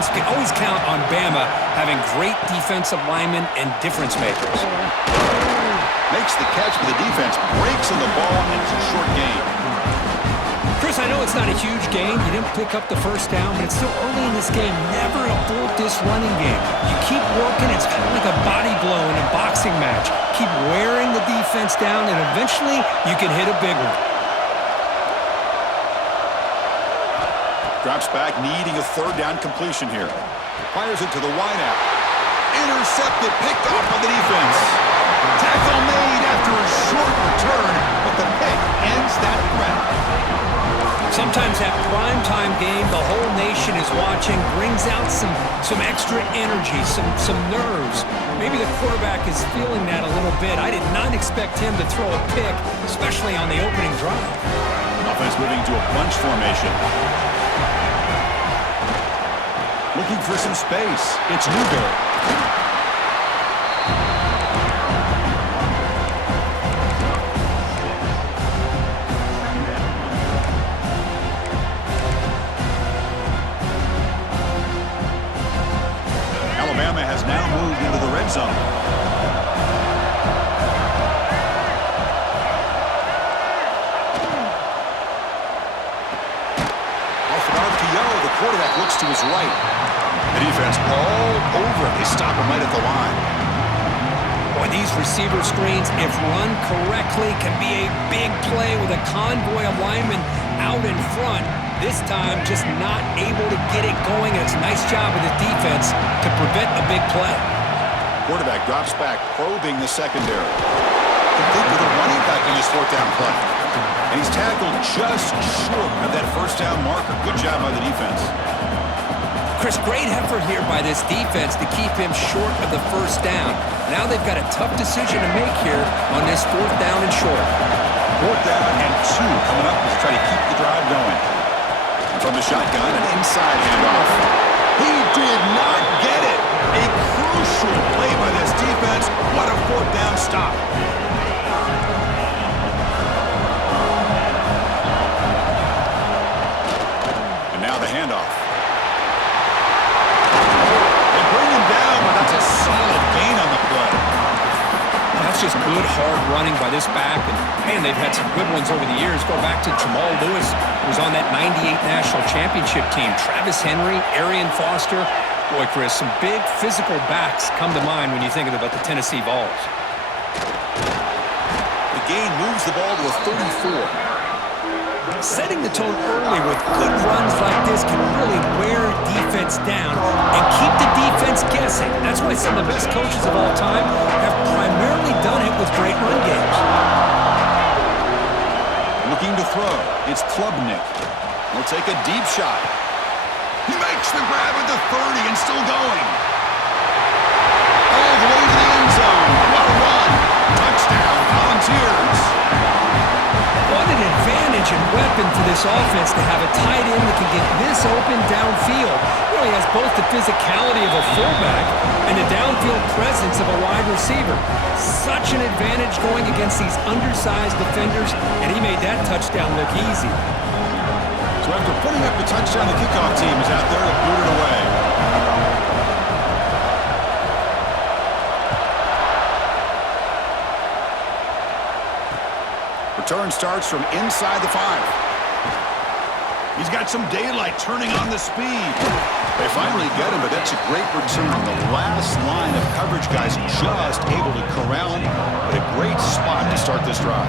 wins, you can always count on Bama having great defensive linemen and difference makers. Makes the catch, but the defense breaks on the ball, and it's a short gain. Chris, I know it's not a huge gain. You didn't pick up the first down, but it's still early in this game. Never abort this running game. You keep working. It's kind of like a body blow in a boxing match. Keep wearing the defense down, and eventually you can hit a big one. Drops back, needing a third down completion here. Fires it to the wideout. Intercepted, picked off by the defense. Tackle made after a short return, but the pick ends that threat. Sometimes that primetime game, the whole nation is watching, brings out some extra energy, some nerves. Maybe the quarterback is feeling that a little bit. I did not expect him to throw a pick, especially on the opening drive. Offense moving to a bunch formation. Looking for some space. It's Newberry. Alabama has now moved into the red zone. Off an RPO, the quarterback looks to his right. The defense all over. They stop him right at the line. Boy, these receiver screens, if run correctly, can be a big play with a convoy of linemen out in front. This time, just not able to get it going. And it's a nice job of the defense to prevent a big play. Quarterback drops back, probing the secondary. Complete with a running back in his fourth down play. And he's tackled just short of that first down marker. Good job by the defense. Chris, great effort here by this defense to keep him short of the first down. Now they've got a tough decision to make here on this fourth down and short. Fourth down and 2 coming up to try to keep the drive going. From the shotgun, an inside handoff. He did not get it. A crucial play by this defense. What a fourth down stop. And now the handoff. They bring him down, but that's a solid gain on the play. That's just good, hard running by this back. And, man, they've had some good ones over the years. Go back to Jamal Lewis, who was on that 98 National Championship team. Travis Henry, Arian Foster. Boy, Chris, some big physical backs come to mind when you think about the Tennessee Vols. The gain moves the ball to a 34. Setting the tone early with good runs like this can really wear defense down and keep the defense guessing. That's why some of the best coaches of all time have primarily done it with great run games. Looking to throw. It's Klubnik. He'll take a deep shot. He makes the grab at the 30 and still going. All the way to the end zone. What a run. Touchdown, Volunteers. What an advantage and weapon for this offense to have a tight end that can get this open downfield. Really has both the physicality of a fullback and the downfield presence of a wide receiver. Such an advantage going against these undersized defenders, and he made that touchdown look easy. So after putting up the touchdown, the kickoff team is out there to boot it away. Return starts from inside the 5. He's got some daylight turning on the speed. They finally get him, but that's a great return. The last line of coverage guys just able to corral him, but a great spot to start this drive.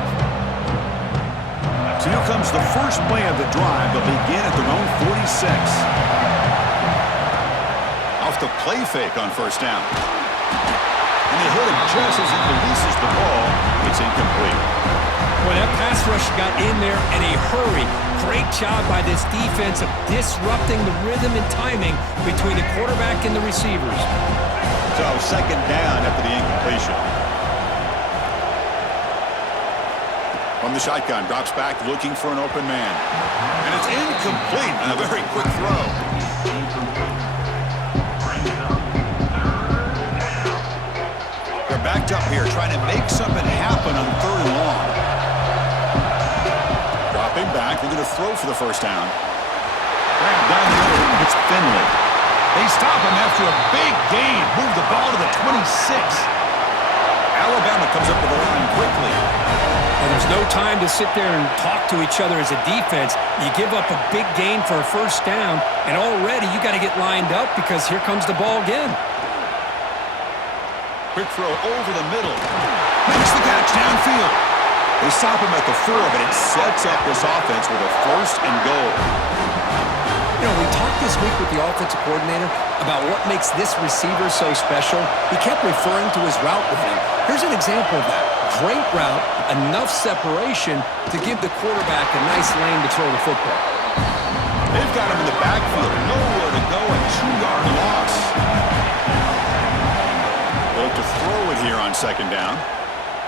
So here comes the first play of the drive. They'll begin at their own 46. Off the play fake on first down. And they hit him just as he releases the ball. It's incomplete. Boy, that pass rush got in there in a hurry. Great job by this defense of disrupting the rhythm and timing between the quarterback and the receivers. So second down after the incompletion. From the shotgun, drops back looking for an open man. And it's incomplete on a very quick throw. They're backed up here trying to make something happen on third and long. Dropping back, they're going to throw for the first down. Grab down the middle, it's Finley. They stop him after a big gain. Move the ball to the 26. Alabama comes up with the line quickly. And there's no time to sit there and talk to each other as a defense. You give up a big gain for a first down, and already you got to get lined up because here comes the ball again. Quick throw over the middle. Makes the catch downfield. They stop him at the 4, but it sets up this offense with a first and goal. You know, we talked this week with the offensive coordinator about what makes this receiver so special. He kept referring to his route running. Here's an example of that. Great route, enough separation to give the quarterback a nice lane to throw the football. They've got him in the backfield. Nowhere to go, a 2-yard loss. Look to throw it here on second down.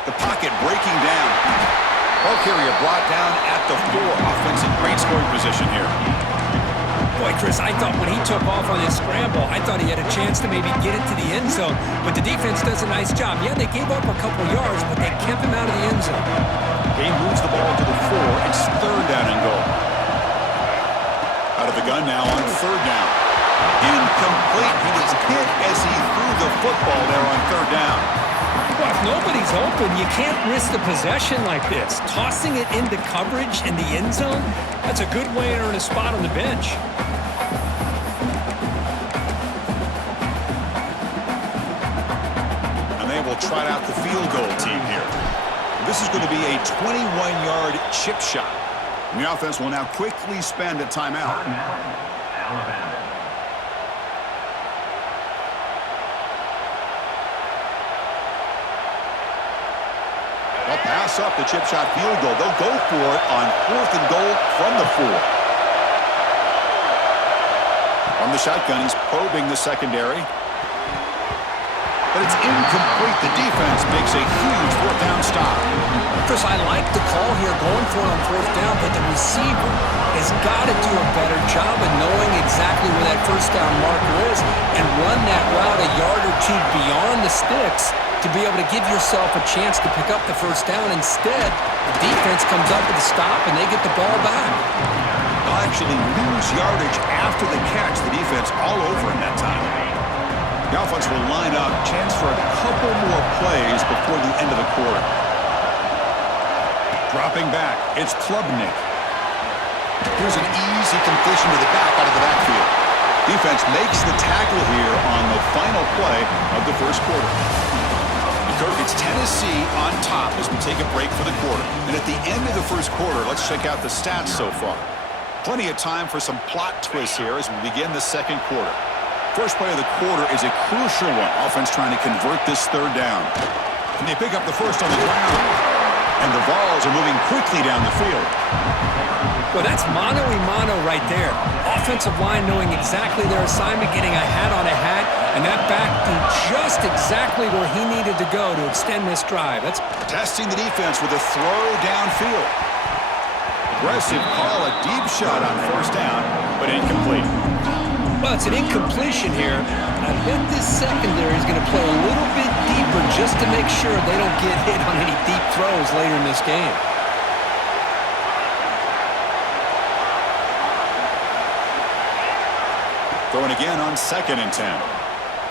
The pocket breaking down. Ball carrier brought down at the 4. Offensive great scoring position here. Boy, Chris, I thought when he took off on his scramble, I thought he had a chance to maybe get it to the end zone. But the defense does a nice job. Yeah, they gave up a couple yards, but they kept him out of the end zone. He moves the ball to the 4. It's third down and goal. Out of the gun now on third down. Incomplete. He was hit as he threw the football there on third down. Well, if nobody's open, you can't risk the possession like this. Tossing it into coverage in the end zone, that's a good way to earn a spot on the bench. And they will trot out the field goal team here. This is going to be a 21-yard chip shot. And the offense will now quickly spend a timeout. Alabama. They'll pass up the chip shot field goal. They'll go for it on 4th and goal from the 4. From the shotgun, he's probing the secondary. But it's incomplete. The defense makes a huge 4th down stop. Chris, I like the call here going for it on 4th down, but the receiver has got to do a better job of knowing exactly where that first down marker is and run that route a yard or two beyond the sticks to be able to give yourself a chance to pick up the first down. Instead, the defense comes up with a stop and they get the ball back. They'll actually lose yardage after the catch. The defense all over him that time. The offense will line up. Chance for a couple more plays before the end of the quarter. Dropping back, it's Klubnik. Here's an easy completion to the back out of the backfield. Defense makes the tackle here on the final play of the first quarter. Kirk, it's Tennessee on top as we take a break for the quarter. And at the end of the first quarter, let's check out the stats so far. Plenty of time for some plot twists here as we begin the second quarter. First play of the quarter is a crucial one. Offense trying to convert this third down. And they pick up the first on the ground. And the Vols are moving quickly down the field. Well, that's mano-a-mano right there. Offensive line knowing exactly their assignment, getting a hat on a hat, and that back to just exactly where he needed to go to extend this drive. That's testing the defense with a throw downfield. Aggressive call, a deep shot on first down, but incomplete. Well, it's an incompletion here. I bet this secondary is going to play a little bit deeper just to make sure they don't get hit on any deep throws later in this game. Throwing again on 2nd and 10.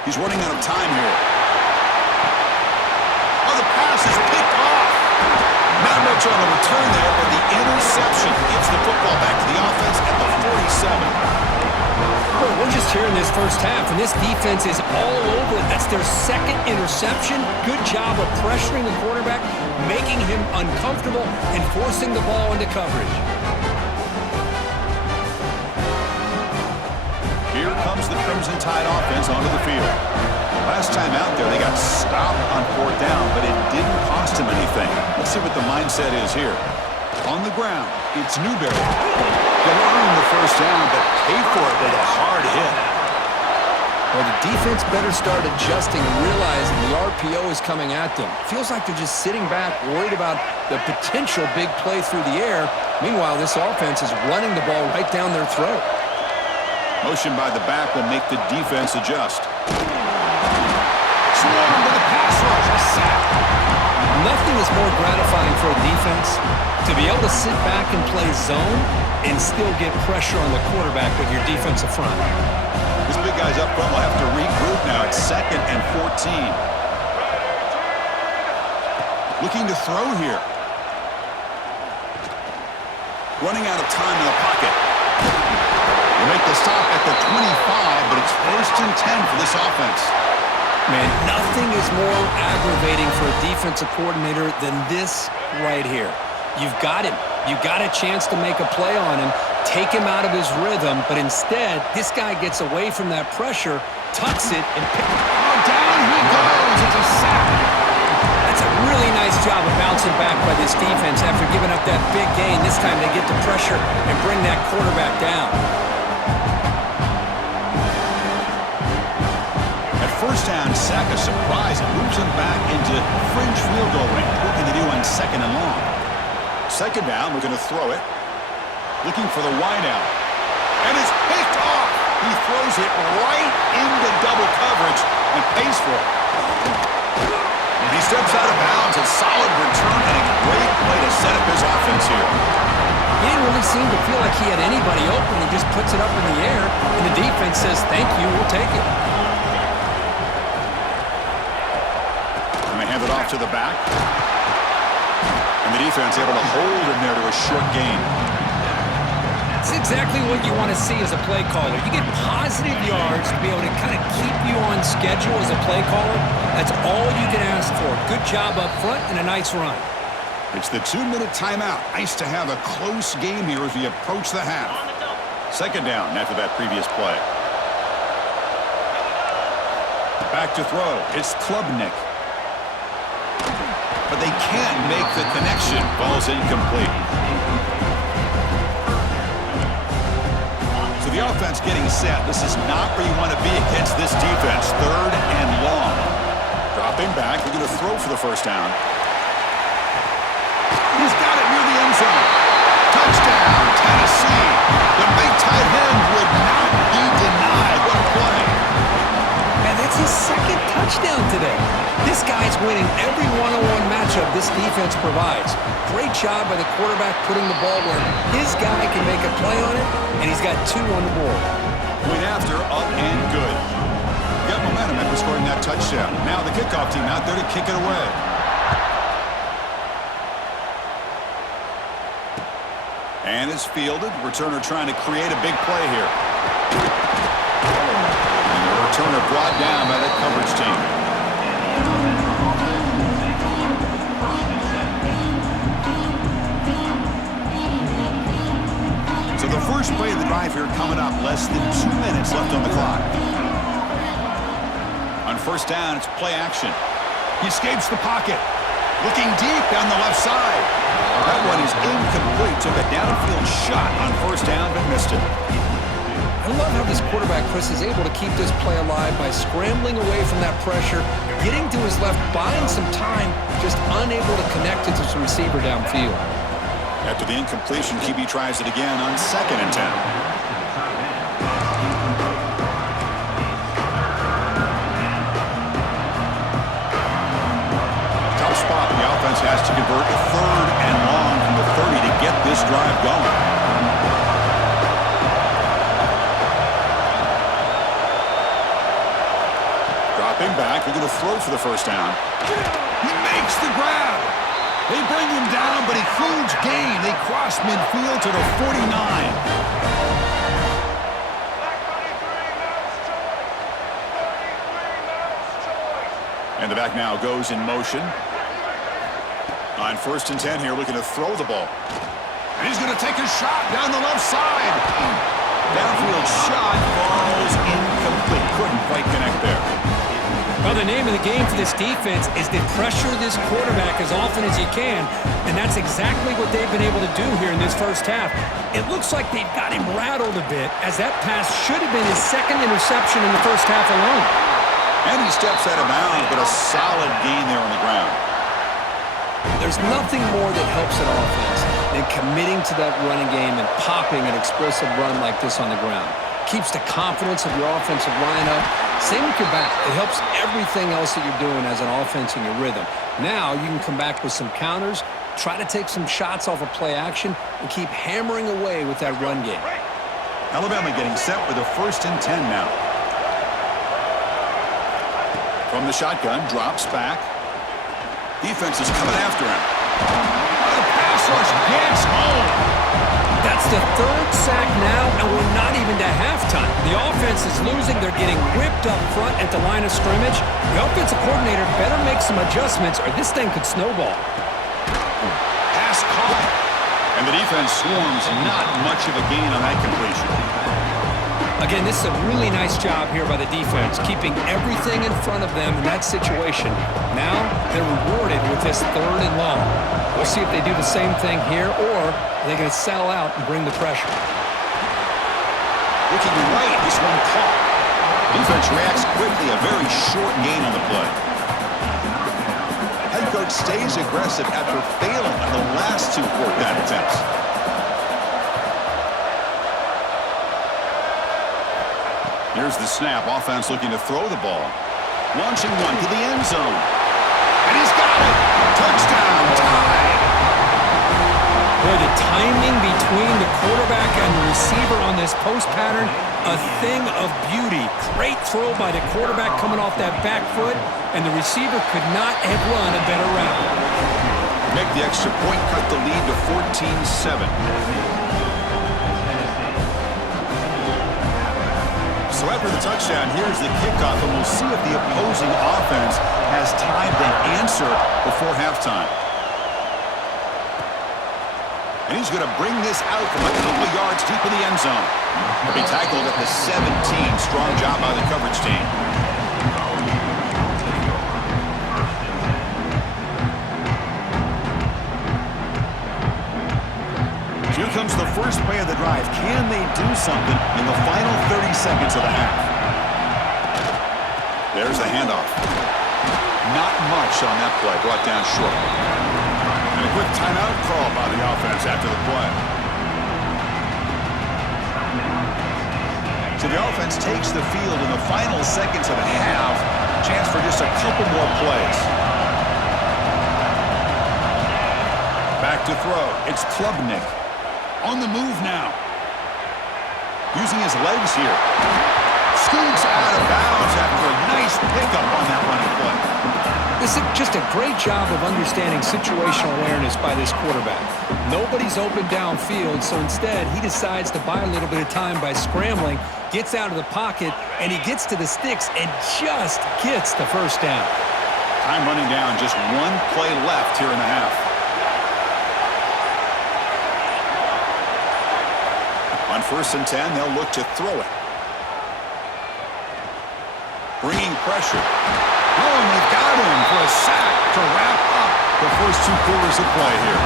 He's running out of time here. Oh, the pass is picked off. Not much on the return there, but the interception gives the football back to the offense at the 47. Well, we're just here in this first half, and this defense is all over it. That's their second interception. Good job of pressuring the quarterback, making him uncomfortable, and forcing the ball into coverage. Here comes the Crimson Tide offense onto the field. Last time out there, they got stopped on 4th down, but it didn't cost him anything. Let's see what the mindset is here. On the ground, it's Newberry. They'll earn the first down, but pay for it with a hard hit. Well, the defense better start adjusting and realizing the RPO is coming at them. Feels like they're just sitting back, worried about the potential big play through the air. Meanwhile, this offense is running the ball right down their throat. Motion by the back will make the defense adjust. Swarm to the pass rush, a sack. Nothing is more gratifying for a defense to be able to sit back and play zone and still get pressure on the quarterback with your defensive front. This big guy's up front like seam. Looking to throw here. Running out of time in the pocket. They make the stop at the 25, but it's 1st and 10 for this offense. Man, nothing is more aggravating for a defensive coordinator than this right here. You've got him. You've got a chance to make a play on him, take him out of his rhythm, but instead, this guy gets away from that pressure, tucks it, and down he goes. It's a sack. That's a really nice job of bouncing back by this defense after giving up that big gain. This time they get the pressure and bring that quarterback down. At first down, sack a surprise. It moves him back into fringe field goal range. What can they do on 2nd and long? 2nd down, we're going to throw it. Looking for the wideout. And it's picked off. He throws it right into double coverage and pays for it. And he steps out of bounds. A solid return and a great way to set up his offense here. He didn't really seem to feel like he had anybody open. He just puts it up in the air, and the defense says, thank you, we'll take it. And they hand it off to the back. And the defense able to hold him there to a short gain. It's exactly what you want to see as a play caller. You get positive yards to be able to kind of keep you on schedule as a play caller. That's all you can ask for. Good job up front and a nice run. It's the 2-minute timeout. Nice to have a close game here as we approach the half. 2nd down after that previous play. Back to throw. It's Klubnik. But they can't make the connection. Ball's incomplete. So the offense getting set. This is not where you want to be against this defense. 3rd and long. Dropping back. We're going to throw for the 1st down. He's got it near the end zone. Touchdown, Tennessee. The big tight end would not be denied. What a play. And that's his 2nd touchdown today. This guy's winning every one-on-one matchup this defense provides. Great job by the quarterback putting the ball where his guy can make a play on it, and he's got 2 on the board. Point after, up and good. Got momentum after scoring that touchdown. Now the kickoff team out there to kick it away. And it's fielded. Returner trying to create a big play here. And the returner brought down by that coverage team. So the first play of the drive here coming up. Less than 2 minutes left on the clock. On 1st down, it's play action. He escapes the pocket. Looking deep down the left side. That one is incomplete. Took a downfield shot on 1st down, but missed it. I love how this quarterback, Chris, is able to keep this play alive by scrambling away from that pressure, getting to his left, buying some time, just unable to connect it to his receiver downfield. After the incompletion, QB tries it again on 2nd and 10. Tough spot. The offense has to convert a 3rd and long from the 30 to get this drive going. Dropping back. We're going to throw for the 1st down. He makes the grab. They bring him down, but a huge gain. They cross midfield to the 49. And the back now goes in motion. On 1st and 10 here, looking to throw the ball. And he's going to take a shot down the left side. Downfield shot falls incomplete. Couldn't quite connect there. Well, the name of the game for this defense is to pressure this quarterback as often as you can, and that's exactly what they've been able to do here in this 1st half. It looks like they've got him rattled a bit, as that pass should have been his 2nd interception in the 1st half alone. And he steps out of bounds, but a solid gain there on the ground. There's nothing more that helps an offense than committing to that running game and popping an explosive run like this on the ground. Keeps the confidence of your offensive line up. Same with your back. It helps everything else that you're doing as an offense in your rhythm. Now you can come back with some counters, try to take some shots off of play action, and keep hammering away with that run game. Alabama getting set with a 1st and 10 now. From the shotgun, drops back. Defense is coming after him. The pass rush gets home. That's the third sack now, and we're not even to halftime. The offense is losing. They're getting whipped up front at the line of scrimmage. The offensive coordinator better make some adjustments, or this thing could snowball. Pass caught. And the defense swarms. Not much of a gain on that completion. Again, this is a really nice job here by the defense, keeping everything in front of them in that situation. Now, they're rewarded with this 3rd and long. We'll see if they do the same thing here, or are they going to sell out and bring the pressure. Looking right, this one caught. Defense reacts quickly, a very short gain on the play. Head coach stays aggressive after failing on the last 2 4th down attempts. Here's the snap. Offense looking to throw the ball. Launching one to the end zone. And he's got it. Touchdown. Tied. Boy, the timing between the quarterback and the receiver on this post pattern, a thing of beauty. Great throw by the quarterback coming off that back foot, and the receiver could not have run a better route. Make the extra point, cut the lead to 14-7. So after the touchdown, here's the kickoff, and we'll see if the opposing offense has time to answer before halftime. And he's going to bring this out from a couple of yards deep in the end zone. He'll be tackled at the 17. Strong job by the coverage team. Here comes the first play of the drive. Can they do something in the final 30 seconds of the half? There's the handoff. Not much on that play, brought down short. And a quick timeout call by the offense after the play. So the offense takes the field in the final seconds of the half. Chance for just a couple more plays. Back to throw. It's Klubnik. On the move now. Using his legs here. Scoots out of bounds after a nice pickup on that running play. This is just a great job of understanding situational awareness by this quarterback. Nobody's open downfield, so instead he decides to buy a little bit of time by scrambling, gets out of the pocket, and he gets to the sticks and just gets the first down. Time running down, just 1 play left here in the half. On 1st and 10, they'll look to throw it. Bringing pressure. Oh, and they've got him for a sack to wrap up the first 2 quarters of play here.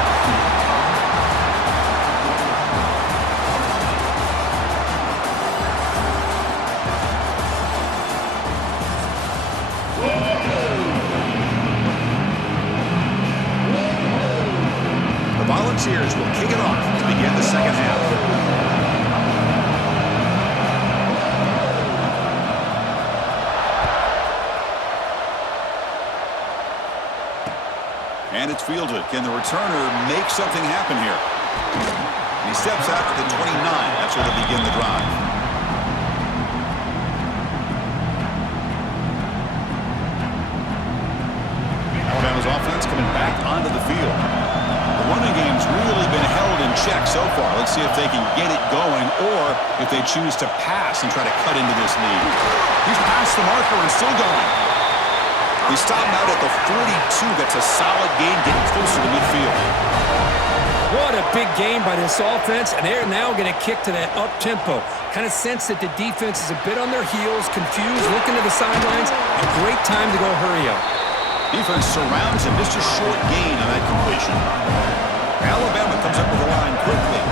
The Volunteers will kick it off to begin the second half. And it's fielded. Can the returner make something happen here? And he steps out to the 29. That's where they begin the drive. Alabama's offense coming back onto the field. The running game's really been held in check so far. Let's see if they can get it going or if they choose to pass and try to cut into this lead. He's past the marker and still going. He stopped out at the 42. That's a solid gain, getting closer to midfield. What a big game by this offense, and they're now going to kick to that up-tempo. Kind of sense that the defense is a bit on their heels, confused, looking to the sidelines. A great time to go hurry up. Defense surrounds him. Just a short gain on that completion. Alabama comes up with the line quickly.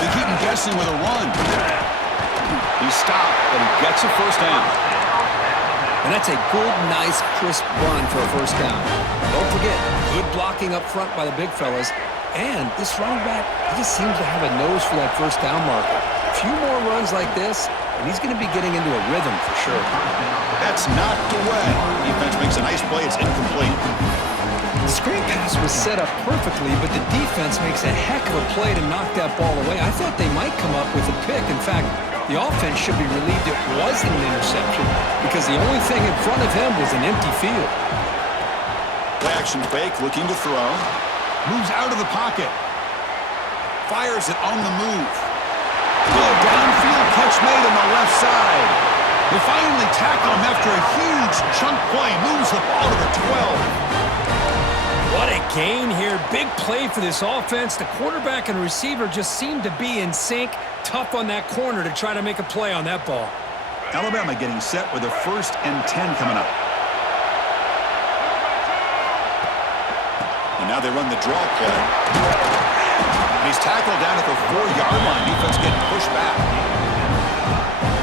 They keep him guessing with a run. He stopped, but he gets a first down. And that's a good, nice, crisp run for a first down. Don't forget, good blocking up front by the big fellas. And this running back, he just seems to have a nose for that first down marker. A few more runs like this, and he's going to be getting into a rhythm for sure. That's knocked away. Defense makes a nice play. It's incomplete. The screen pass was set up perfectly, but the defense makes a heck of a play to knock that ball away. I thought they might come up with a pick. In fact, The offense should be relieved it wasn't an interception because the only thing in front of him was an empty field. Play action fake, looking to throw. Moves out of the pocket. Fires it on the move. Good downfield catch made on the left side. They finally tackle him after a huge chunk play. Moves the ball to the 12. What a gain here. Big play for this offense. The quarterback and receiver just seemed to be in sync. Tough on that corner to try to make a play on that ball. Alabama getting set with a 1st and 10 coming up. And now they run the draw play. And he's tackled down at the 4-yard line. Defense getting pushed back.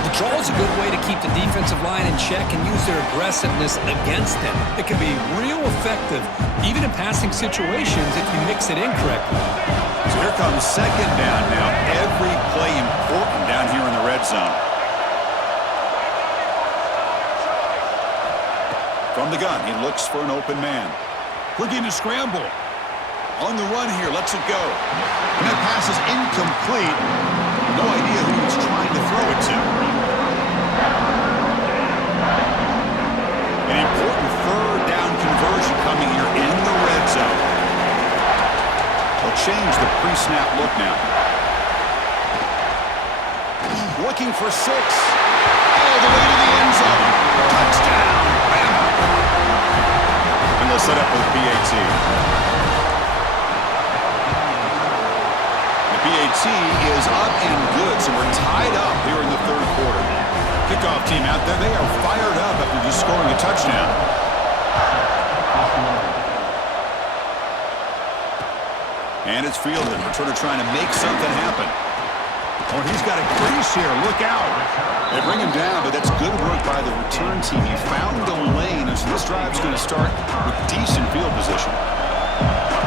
The draw is a good way to keep the defensive line in check and use their aggressiveness against them. It can be real effective, even in passing situations, if you mix it in correctly. So here comes 2nd down now. Every play important down here in the red zone. From the gun, he looks for an open man. Looking to scramble. On the run here, lets it go. And that pass is incomplete. No idea who he's trying to throw it to. An important 3rd down conversion coming here in the red zone. They'll change the pre-snap look now. Looking for 6. All the way to the end zone. Touchdown, Bama. And they'll set up with PAT. The PAT is up and good, so we're tied up here in the 3rd quarter. Kickoff team out there, they are fired up after just scoring a touchdown. And it's fielded. Returner trying to make something happen. Oh, he's got a crease here. Look out. They bring him down, but that's good work by the return team. He found the lane, and so this drive's going to start with decent field position.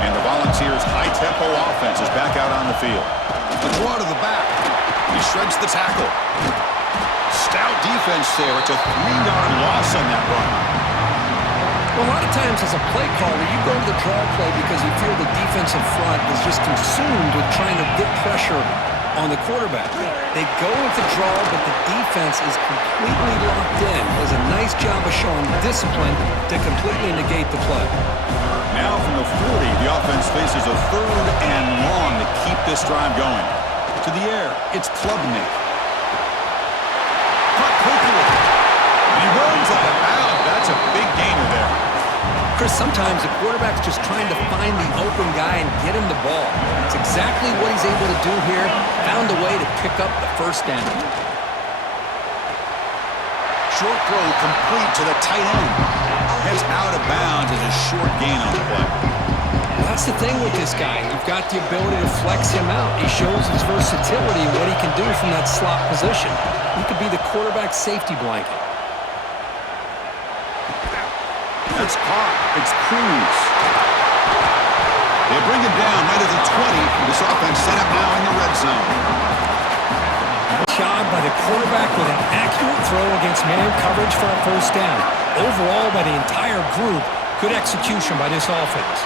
And the Volunteers' high-tempo offense is back out on the field. A draw to the back. He shreds the tackle. Stout defense there. It's a 3-yard loss on that run. Well, a lot of times as a play caller, you go to the draw play because you feel the defensive front is just consumed with trying to get pressure on the quarterback. They go with the draw, but the defense is completely locked in. Does a nice job of showing discipline to completely negate the play. Now from the 40, the offense faces a 3rd and long to keep this drive going. To the air, it's Klubnik. Caught quickly. And he runs out of bounds. That's a big gainer there. Chris, sometimes the quarterback's just trying to find the open guy and get him the ball. It's exactly what he's able to do here. Found a way to pick up the 1st down. Short throw complete to the tight end. Heads out of bounds as a short gain on the play. Well, that's the thing with this guy. You've got the ability to flex him out. He shows his versatility and what he can do from that slot position. He could be the quarterback's safety blanket. It's caught. It's Cruz. They bring him down right at the 20. This offense set up now in the red zone. Job by the quarterback with an accurate throw against man coverage for a 1st down. Overall, by the entire group, good execution by this offense.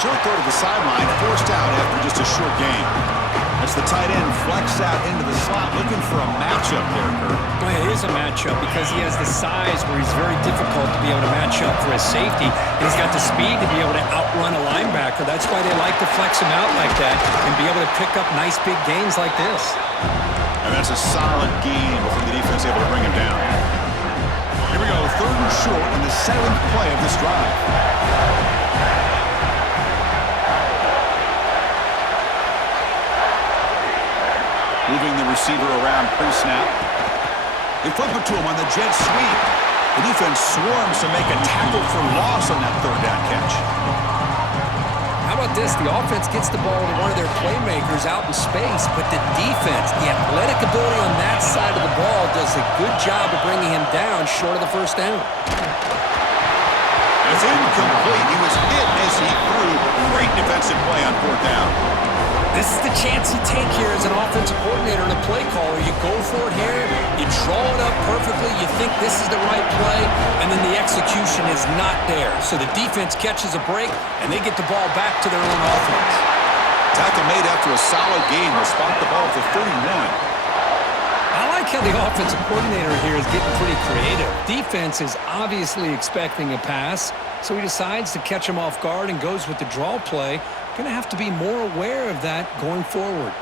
Short throw to the sideline, forced out after just a short gain. As the tight end flex out into the slot, looking for a matchup there, Kurt. Well, it is a matchup because he has the size where he's very difficult to be able to match up for his safety. And he's got the speed to be able to outrun a linebacker. That's why they like to flex him out like that and be able to pick up nice big gains like this. And that's a solid gain before the defense able to bring him down. Here we go, 3rd and short in the 7th play of this drive. Moving the receiver around pre-snap. They flip it to him on the jet sweep. The defense swarms to make a tackle for loss on that 3rd down catch. How about this? The offense gets the ball to one of their playmakers out in space, but the defense, the athletic ability on that side of the ball does a good job of bringing him down short of the 1st down. It's incomplete. He was hit as he threw. Great defensive play on 4th down. This is the chance you take here as an offensive coordinator and a play caller. You go for it here, you draw it up perfectly, you think this is the right play, and then the execution is not there. So the defense catches a break, and they get the ball back to their own offense. Tackle made after a solid gain. They'll spot the ball for 31. how the offensive coordinator here is getting pretty creative. Defense is obviously expecting a pass, so he decides to catch him off guard and goes with the draw play. Going to have to be more aware of that going forward.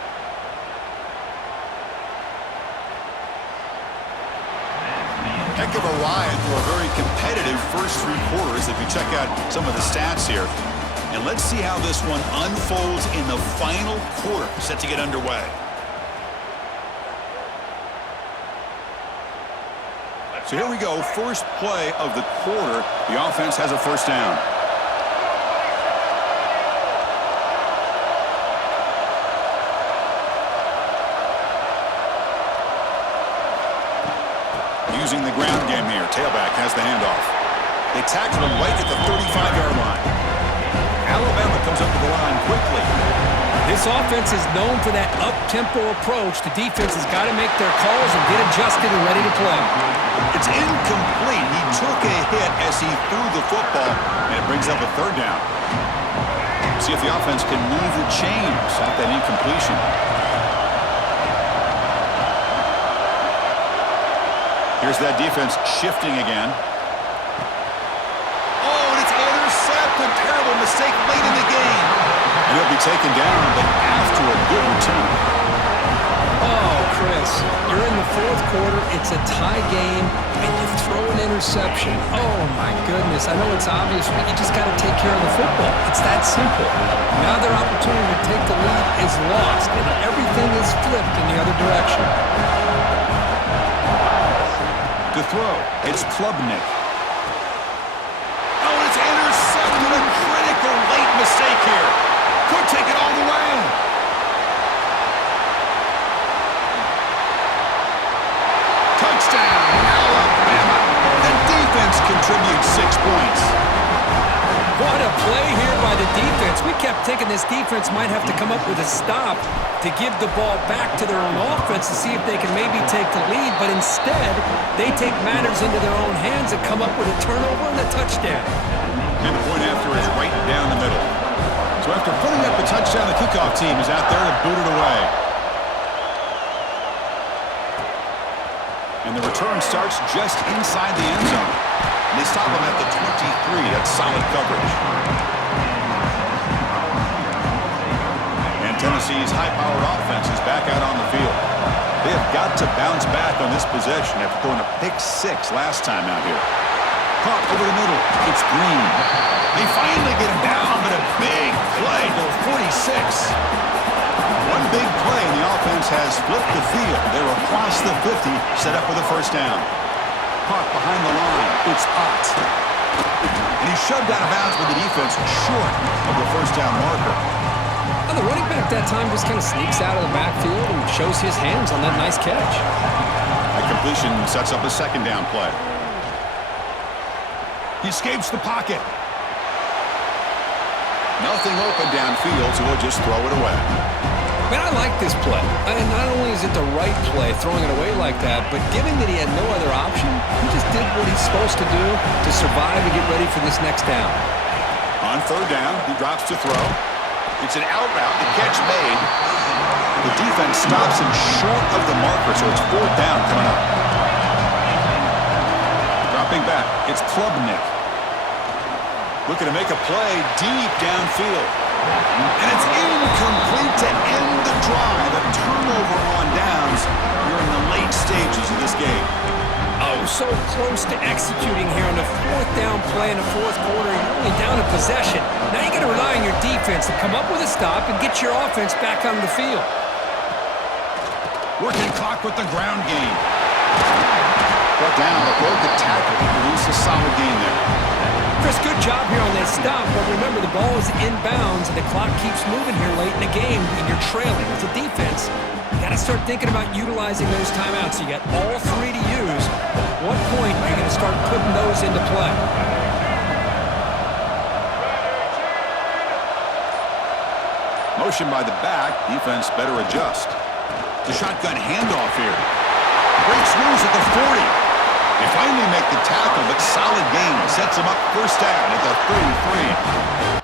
Heck of a ride for a very competitive first three quarters if you check out some of the stats here. And let's see how this one unfolds in the final quarter, set to get underway. So here we go, first play of the quarter. The offense has a first down. Using the ground game here. Tailback has the handoff. They tackle him right at the 35-yard line. Alabama comes up to the line quickly. This offense is known for that up-tempo approach. The defense has got to make their calls and get adjusted and ready to play. It's incomplete. He took a hit as he threw the football, and it brings up a third down. See if the offense can move the chains off that incompletion. Here's that defense shifting again. Oh, and it's intercepted. Terrible mistake late in the game. And he'll be taken down, but after a good return. Oh, Chris, you're in the fourth quarter. It's a tie game, and you throw an interception. Oh, my goodness. I know it's obvious, but you just got to take care of the football. It's that simple. Now their opportunity to take the lead is lost, and everything is flipped in the other direction. To throw, it's Klubnik. Oh, it's intercepted. A critical late mistake here. Could take it all the way. Touchdown, Alabama. The defense contributes 6 points. What a play here by the defense. We kept thinking this defense might have to come up with a stop to give the ball back to their own offense to see if they can maybe take the lead, but instead, they take matters into their own hands and come up with a turnover and a touchdown. And the point after is right down the middle. So after putting up the touchdown, the kickoff team is out there to boot it away. And the return starts just inside the end zone. And they stop him at the 23. That's solid coverage. And Tennessee's high-powered offense is back out on the field. They have got to bounce back on this possession after throwing a pick six last time out here. Caught over the middle. It's Green. They finally get him down, but a big play to 46. One big play, and the offense has flipped the field. They're across the 50, set up with a first down. Caught behind the line. It's Ott. And he's shoved out of bounds with the defense short of the first down marker. And the running back that time just kind of sneaks out of the backfield and shows his hands on that nice catch. That completion sets up a second down play. He escapes the pocket. Nothing open downfield, so he'll just throw it away. Man, I like this play. And not only is it the right play, throwing it away like that, but given that he had no other option, he just did what he's supposed to do to survive and get ready for this next down. On third down, he drops to throw. It's an out route, the catch made. The defense stops him short of the marker, so it's fourth down coming up. Dropping back, it's Klubnik. Looking to make a play deep downfield. And it's incomplete to end the drive. A turnover on downs. You're in the late stages of this game. Oh, so close to executing here on the fourth down play in the fourth quarter. You're only down a possession. Now you got to rely on your defense to come up with a stop and get your offense back on the field. Working clock with the ground game. Brought down, a broken tackle to produce a solid gain there. Chris, good job here on that stop, but remember the ball is inbounds and the clock keeps moving here late in the game and you're trailing. As a defense, you got to start thinking about utilizing those timeouts. You got all three to use. At what point are you going to start putting those into play? Motion by the back, defense better adjust. The shotgun handoff here. Breaks loose at the 40. They finally make the tackle, but solid gain. Sets them up first down at the 33.